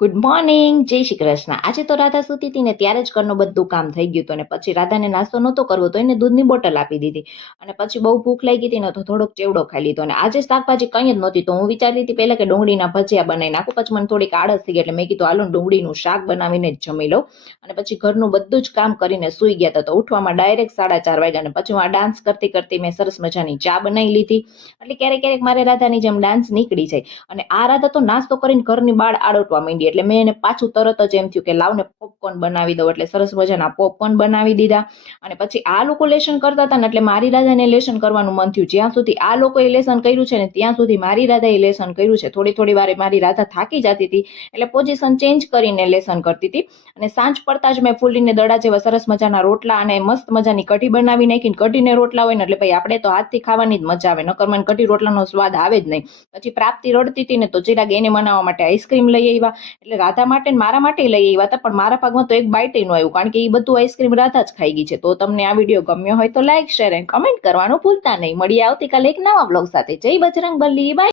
Good morning, જય શ્રી કૃષ્ણ। આજે તો રાધા સૂતી હતી ને ત્યારે જ ઘરનું બધું કામ થઈ ગયું હતું, અને પછી રાધાને નાસ્તો નહોતો કરવો તો એને દૂધની બોટલ આપી દીધી। અને પછી બહુ ભૂખ લાગી હતી ને તો થોડોક ચેવડો ખાઈ લીધો। અને આજે શાકભાજી કંઈ જ નહોતી તો હું વિચારતી હતી પહેલા કે ડુંગળીના ભજીયા બનાવી નાખું, પછી મને થોડીક આળસ થઈ ગઈ એટલે મેં કીધું હાલો ડુંગળીનું શાક બનાવીને જ જમી લઉં। અને પછી ઘરનું બધું જ કામ કરીને સૂઈ ગયા હતા, તો ઉઠવામાં ડાયરેક્ટ 4:30 વાગ્યા। અને પછી હું આ ડાન્સ કરતી કરતી મેં સરસ મજાની ચા બનાવી લીધી। એટલે ક્યારેક ક્યારેક મારે રાધાની જેમ ડાન્સ નીકળી જાય। અને આ રાધા તો નાસ્તો કરીને ઘરની બહાર આડોટવા માંડી, એટલે મેં એને પાછું તરત જ એમ થયું કે લાવને પોપકોર્ન બનાવી દઉં, એટલે સરસ મજાના પોપકોર્ન બનાવી દીધા। અને પછી આ લોકો લેસન કરતા હતા ને એટલે મારી રાધાને લેસન કરવાનું મન થયું। જ્યાં સુધી આ લોકોએ લેસન કર્યું છે ને ત્યાં સુધી મારી રાધાએ લેસન કર્યું છે। થોડી થોડી વારે મારી રાધા થાકી જતી હતી એટલે પોઝિશન ચેન્જ કરીને લેસન કરતી હતી। અને સાંજ પડતા જ મેં ફૂલીને દડા જેવા સરસ મજાના રોટલા અને મસ્ત મજાની કઢી બનાવી નાખીને, કઢીને રોટલા હોય ને એટલે ભાઈ આપણે તો હાથથી ખાવાની જ મજા આવે, નકર મને કઢી રોટલાનો સ્વાદ આવે જ નહીં। પછી પ્રાપ્તિ રડતી હતી ને તો ચિરાગ એને મનાવવા માટે આઈસ્ક્રીમ લઈ આવ્યા, એટલે રાધા માટે મારા માટે લઈ આવ્યા હતા, પણ મારા ભાગમાં તો એક બાઈટ નો આવ્યું, કારણ કે એ બધું આઈસ્ક્રીમ રાધા જ ખાઈ ગઈ છે। તો તમને આ વિડીયો ગમ્યો હોય તો લાઈક, શેર એન્ડ કમેન્ટ કરવાનું ભૂલતા નહીં। મળીએ આવતીકાલે એક નવા બ્લોગ સાથે। જય બજરંગબલી, બાય।